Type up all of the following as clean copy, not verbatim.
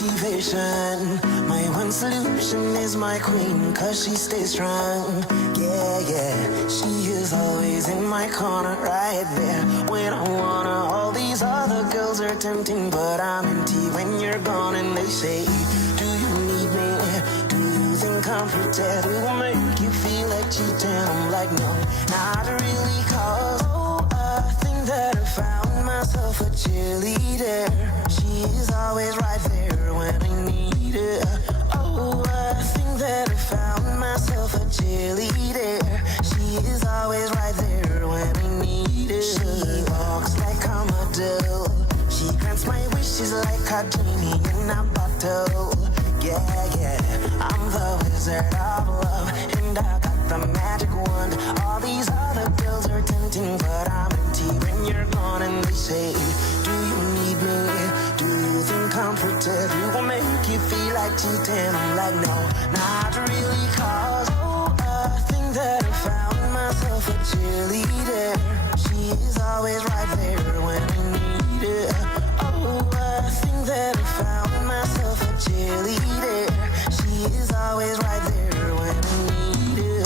motivation. My one solution is my queen, cause she stays strong. Yeah, she is always in my corner, right there when I wanna. All these other girls are tempting, but I'm empty when you're gone. And they say, do you need me? Do you think I'm pretend? It will make you feel like cheating. I'm like, no, not really, cause I think that I found myself a cheerleader. She is always right there when I need her. Oh, I think that I found myself a cheerleader. She is always right there when I need her. She walks like a model. She grants my wishes like a genie in a bottle. Yeah, I'm the wizard of love, and I got the magic wand. All these other girls are tempting, but I'm empty when you're gone. And they say, do you need me? Do you think I'm pretend? It will make you feel like cheating. I'm like, no, not really, cause I think that I found myself a cheerleader. She is always right there when I need her. Oh, I think that I found myself a cheerleader. She is always right there when I need her.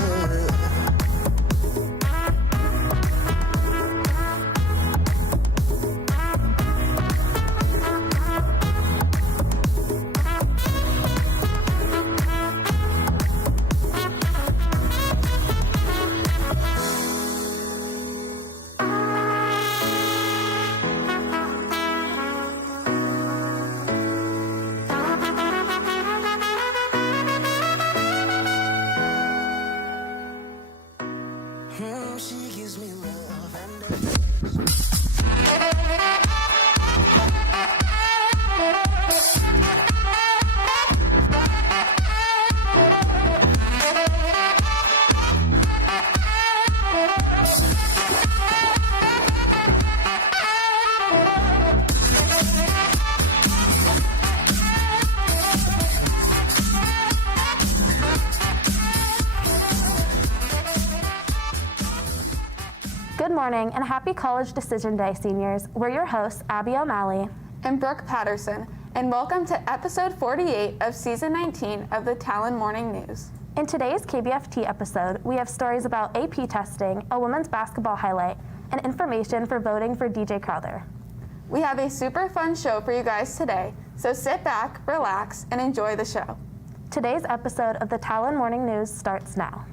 She gives me love and Good morning and happy College Decision Day, seniors. We're your hosts, Abby O'Malley and Brooke Patterson, and welcome to episode 48 of season 19 of the Talon Morning News. In today's KBFT episode, we have stories about AP testing, a women's basketball highlight, and information for voting for DJ Crowther. We have a super fun show for you guys today, so sit back, relax, and enjoy the show. Today's episode of the Talon Morning News starts now.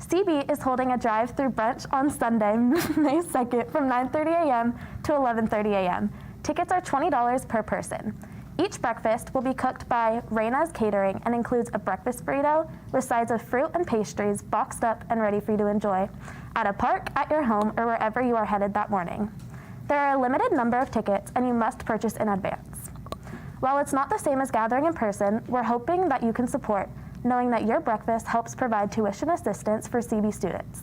CB is holding a drive-through brunch on Sunday, May 2nd from 9:30 a.m. to 11:30 a.m. Tickets are $20 per person. Each breakfast will be cooked by Reina's Catering and includes a breakfast burrito with sides of fruit and pastries boxed up and ready for you to enjoy at a park, at your home, or wherever you are headed that morning. There are a limited number of tickets and you must purchase in advance. While it's not the same as gathering in person, we're hoping that you can support, knowing that your breakfast helps provide tuition assistance for CB students.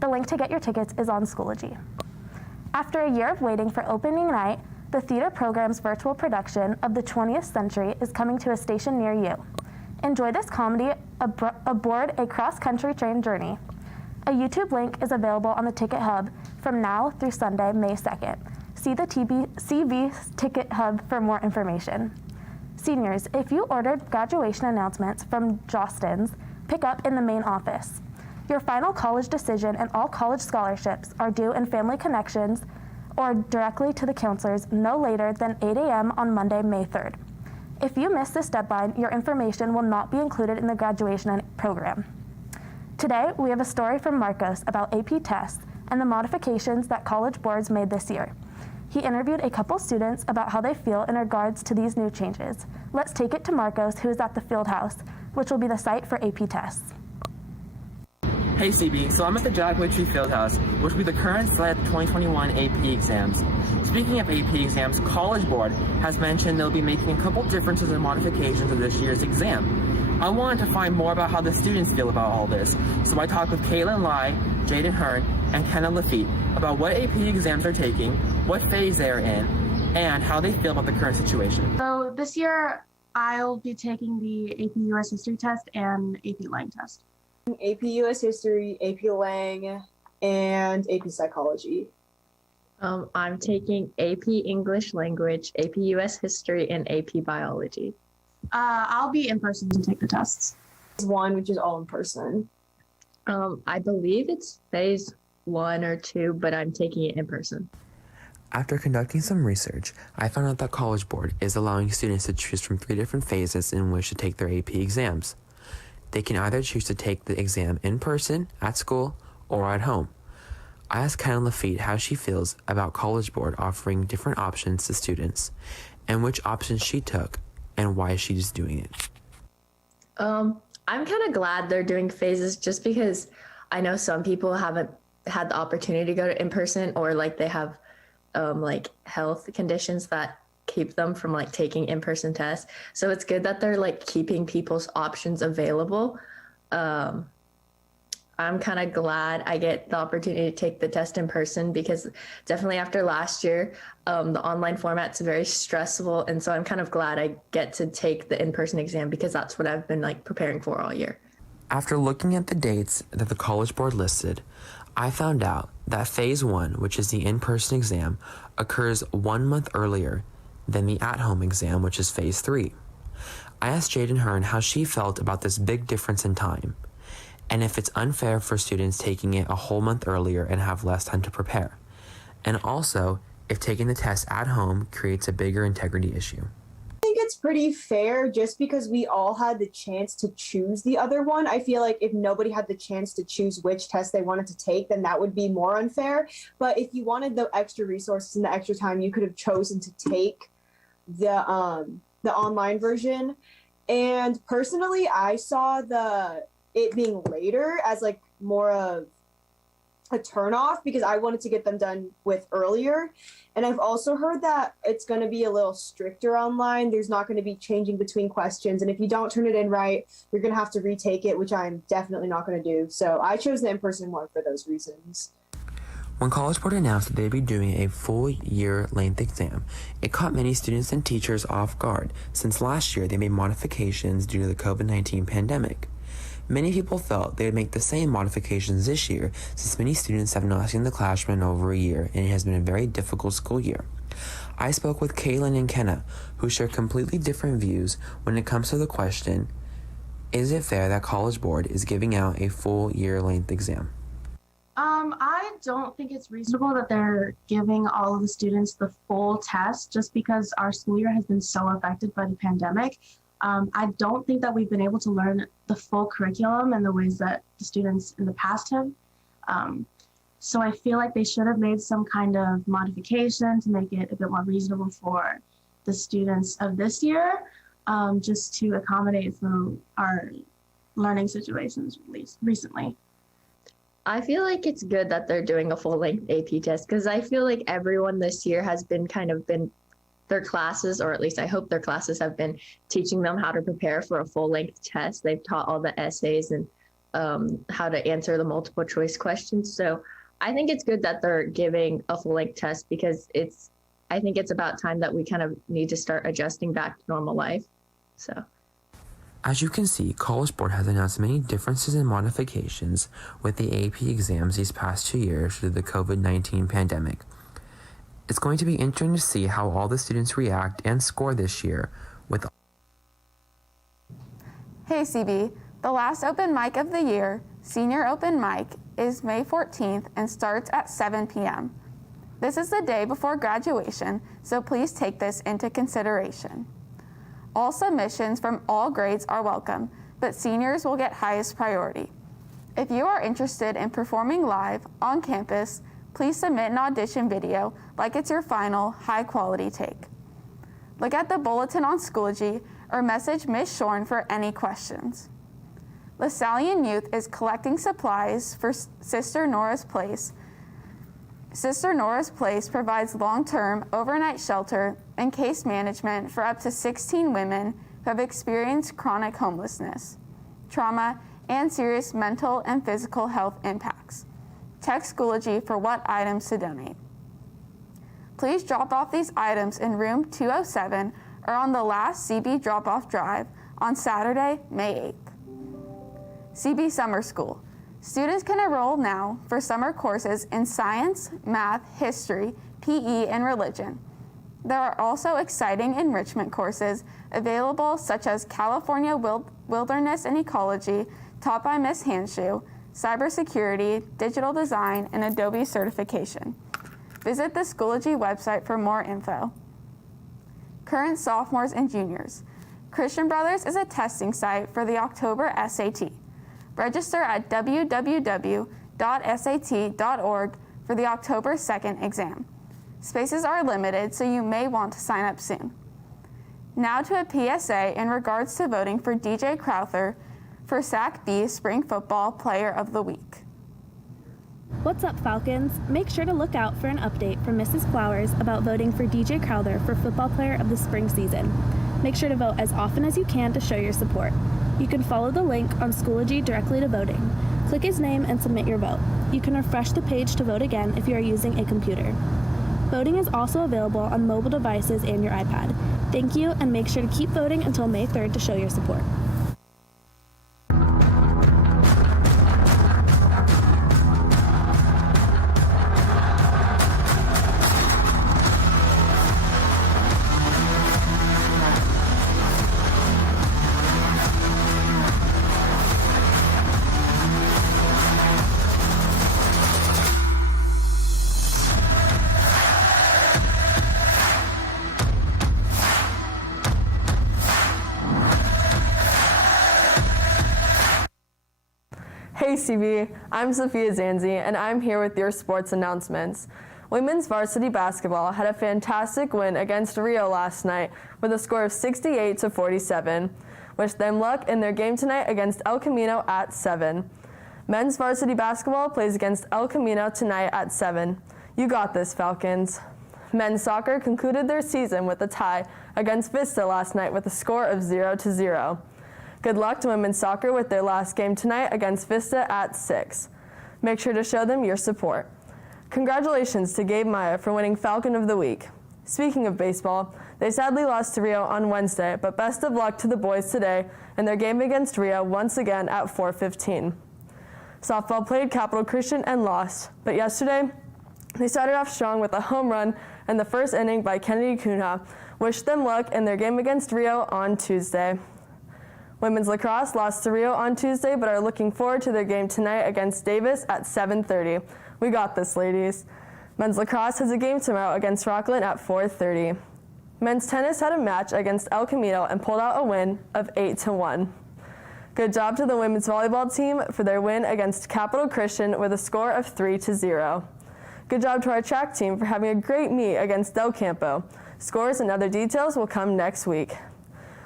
The link to get your tickets is on Schoology. After a year of waiting for opening night, the theater program's virtual production of the 20th Century is coming to a station near you. Enjoy this comedy aboard a cross-country train journey. A YouTube link is available on the Ticket Hub from now through Sunday, May 2nd. See the CB Ticket Hub for more information. Seniors, if you ordered graduation announcements from Jostens, pick up in the main office. Your final college decision and all college scholarships are due in Family Connections or directly to the counselors no later than 8 a.m. on Monday, May 3rd. If you miss this deadline, your information will not be included in the graduation program. Today, we have a story from Marcos about AP tests and the modifications that college boards made this year. He interviewed a couple students about how they feel in regards to these new changes. Let's take it to Marcos, who is at the field house, which will be the site for AP tests. Hey CB, so I'm at the Jack Whittree Fieldhouse, which will be the current site of the 2021 AP exams. Speaking of AP exams, College Board has mentioned they'll be making a couple differences and modifications of this year's exam. I wanted to find more about how the students feel about all this, so I talked with Caitlin Lai, Jaden Hearn, and Kenna Lafitte about what AP exams they're taking, what phase they are in, and how they feel about the current situation. So this year, I'll be taking the AP US History test and AP Lang test. AP US History, AP Lang, and AP Psychology. I'm taking AP English Language, AP US History, and AP Biology. I'll be in person to take the tests. One, which is all in person. I believe it's phase 1 or 2, but I'm taking it in person. After conducting some research, I found out that College Board is allowing students to choose from 3 different phases in which to take their AP exams. They can either choose to take the exam in person, at school, or at home. I asked Kenna Lafitte how she feels about College Board offering different options to students, and which options she took, and why she's doing it. I'm kind of glad they're doing phases just because I know some people haven't had the opportunity to go to in person, or like they have like health conditions that keep them from like taking in-person tests. So it's good that they're like keeping people's options available. I'm kind of glad I get the opportunity to take the test in person because definitely after last year, the online format's very stressful. And so I'm kind of glad I get to take the in-person exam because that's what I've been like preparing for all year. After looking at the dates that the College Board listed, I found out that phase 1, which is the in-person exam, occurs 1 month earlier than the at-home exam, which is phase 3. I asked Jaden Hearn how she felt about this big difference in time, and if it's unfair for students taking it a whole month earlier and have less time to prepare, and also if taking the test at home creates a bigger integrity issue. I think it's pretty fair just because we all had the chance to choose the other one. I feel like if nobody had the chance to choose which test they wanted to take, then that would be more unfair. But if you wanted the extra resources and the extra time, you could have chosen to take the online version. And personally, I saw it being later as like more of a turnoff because I wanted to get them done with earlier. And I've also heard that it's going to be a little stricter online. There's not going to be changing between questions. And if you don't turn it in right, you're going to have to retake it, which I'm definitely not going to do. So I chose the in-person one for those reasons. When College Board announced that they'd be doing a full year length exam, it caught many students and teachers off guard since last year they made modifications due to the COVID-19 pandemic. Many people felt they would make the same modifications this year since many students have not seen the classroom in over a year and it has been a very difficult school year. I spoke with Kaylin and Kenna, who share completely different views when it comes to the question, is it fair that College Board is giving out a full year length exam? I don't think it's reasonable that they're giving all of the students the full test just because our school year has been so affected by the pandemic. I don't think that we've been able to learn the full curriculum in the ways that the students in the past have. So I feel like they should have made some kind of modification to make it a bit more reasonable for the students of this year, just to accommodate for our learning situations recently. I feel like it's good that they're doing a full-length AP test because I feel like everyone this year has been their classes, or at least I hope their classes have been teaching them how to prepare for a full-length test. They've taught all the essays and how to answer the multiple choice questions. So I think it's good that they're giving a full-length test because I think it's about time that we kind of need to start adjusting back to normal life. So. As you can see, College Board has announced many differences and modifications with the AP exams these past 2 years due to the COVID-19 pandemic. It's going to be interesting to see how all the students react and score this year with. Hey CB, the last open mic of the year, Senior Open Mic, is May 14th and starts at 7 p.m. This is the day before graduation, so please take this into consideration. All submissions from all grades are welcome, but seniors will get highest priority. If you are interested in performing live on campus, please submit an audition video like it's your final high-quality take. Look at the bulletin on Schoology or message Ms. Shorn for any questions. LaSallian Youth is collecting supplies for Sister Nora's Place. Sister Nora's Place provides long-term overnight shelter and case management for up to 16 women who have experienced chronic homelessness, trauma, and serious mental and physical health impacts. Check Schoology for what items to donate. Please drop off these items in room 207 or on the last CB drop-off drive on Saturday, May 8th. CB Summer School. Students can enroll now for summer courses in science, math, history, PE, and religion. There are also exciting enrichment courses available such as California Wilderness and Ecology, taught by Miss Hanshu, cybersecurity, digital design, and Adobe certification. Visit the Schoology website for more info. Current sophomores and juniors. Christian Brothers is a testing site for the October SAT. Register at www.sat.org for the October 2nd exam. Spaces are limited, so you may want to sign up soon. Now to a PSA in regards to voting for DJ Crowther for Sac B Spring Football Player of the Week. What's up, Falcons? Make sure to look out for an update from Mrs. Flowers about voting for DJ Crowther for Football Player of the Spring season. Make sure to vote as often as you can to show your support. You can follow the link on Schoology directly to voting. Click his name and submit your vote. You can refresh the page to vote again if you are using a computer. Voting is also available on mobile devices and your iPad. Thank you, and make sure to keep voting until May 3rd to show your support. Hey CB, I'm Sophia Zanzi, and I'm here with your sports announcements. Women's varsity basketball had a fantastic win against Rio last night with a score of 68-47. Wish them luck in their game tonight against El Camino at 7. Men's varsity basketball plays against El Camino tonight at 7. You got this, Falcons. Men's soccer concluded their season with a tie against Vista last night with a score of 0-0. Good luck to women's soccer with their last game tonight against Vista at 6. Make sure to show them your support. Congratulations to Gabe Maya for winning Falcon of the Week. Speaking of baseball, they sadly lost to Rio on Wednesday, but best of luck to the boys today in their game against Rio once again at 4:15. Softball played Capital Christian and lost, but yesterday they started off strong with a home run in the first inning by Kennedy Cunha. Wish them luck in their game against Rio on Tuesday. Women's lacrosse lost to Rio on Tuesday, but are looking forward to their game tonight against Davis at 7:30. We got this, ladies. Men's lacrosse has a game tomorrow against Rockland at 4:30. Men's tennis had a match against El Camino and pulled out a win of 8-1. Good job to the women's volleyball team for their win against Capital Christian with a score of 3-0. Good job to our track team for having a great meet against Del Campo. Scores and other details will come next week.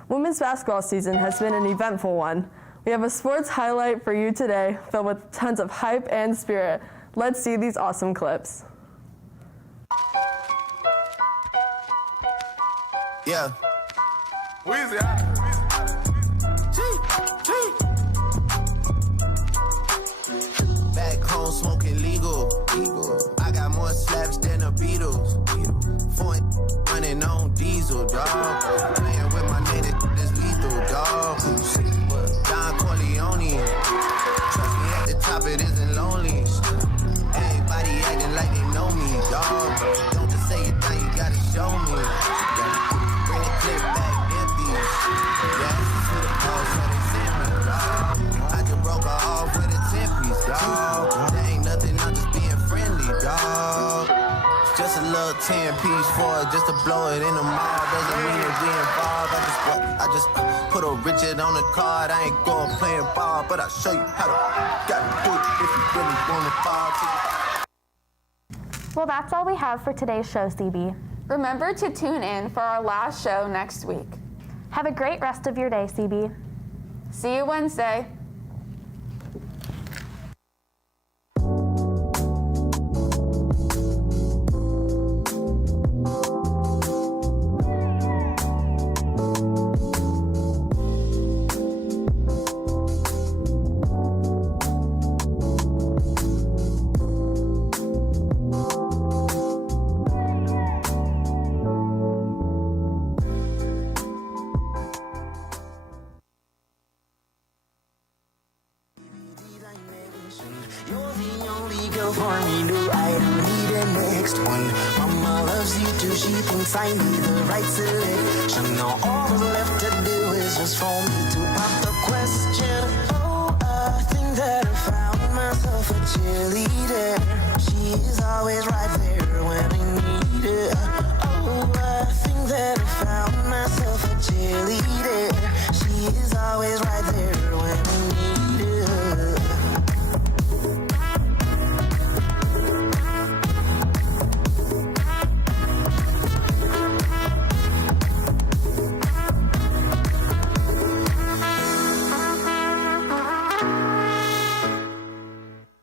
Women's basketball season has been an eventful one. We have a sports highlight for you today filled with tons of hype and spirit. Let's see these awesome clips. Yeah. Weezy, Back home smoking legal. I got more slaps than the Beatles. Foreign running on diesel, dog. Playing with my nigga, this lethal, dog. Don Corleone. Trust me, at the top it isn't lonely. Everybody acting like they know me, dog. Don't just say it now, you gotta show me. Bring the clip back empty. Yeah, see the post where they sent me, dog. I just broke her off with a 10-piece, dog. There ain't nothing, I'm just being friendly, dog. Just a little 10-piece for it, just to blow it in the mall. Doesn't mean that we involved. I just put a Richard on the card. I ain't going playing ball, but I'll show you how to gotta do it if you really want to fall to you. Well, that's all we have for today's show, CB. Remember to tune in for our last show next week. Have a great rest of your day, CB. See you Wednesday. You're the only girl for me, no, I don't need a next one. Mama loves you too, she thinks I need the right selection. Now all that's left to do is just for me to pop the question.